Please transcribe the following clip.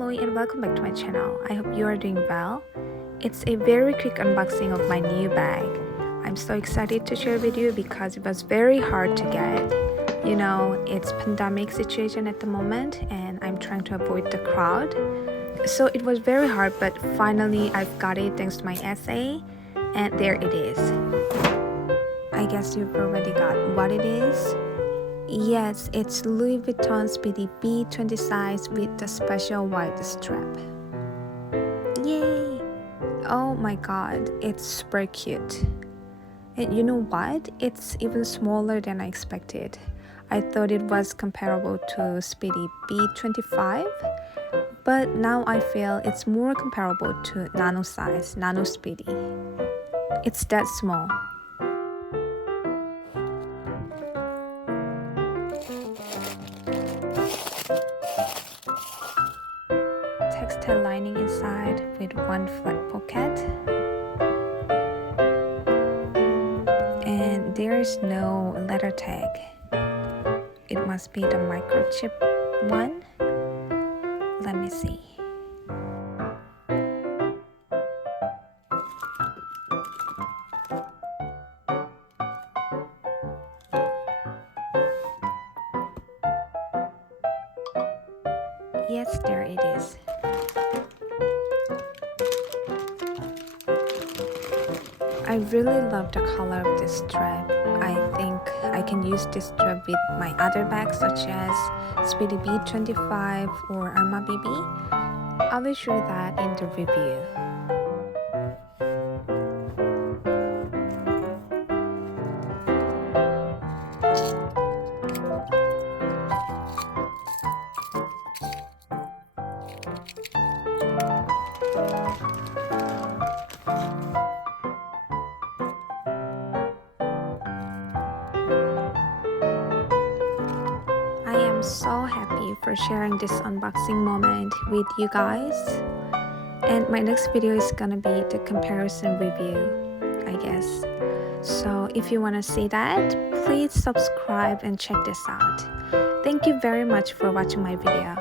Chloe and welcome back to my channel. I hope you are doing well. It's a very quick unboxing of my new bag. I'm so excited to share with you because it was very hard to get. You know, it's pandemic situation at the moment and I'm trying to avoid the crowd. So it was very hard, but finally I've got it thanks to my essay, and there it is. I guess you've already got what it is. Yes, it's Louis Vuitton Speedy B20 size with the special white strap. Yay! Oh my god, it's super cute. And you know what? It's even smaller than I expected. I thought it was comparable to Speedy B25, but now I feel it's more comparable to Nano size, Nano Speedy. It's that small. Textile lining inside with one flat pocket, and there is no letter tag. It must be the microchip one. Let me see. Yes, there it is. I really love the color of this strap. I think I can use this strap with my other bags such as Speedy B25 or Arma BB. I will show you that in the review. I am so happy for sharing this unboxing moment with you guys, and my next video is gonna be the comparison review, I guess. So if you want to see that, please subscribe and check this out. Thank you very much for watching my video.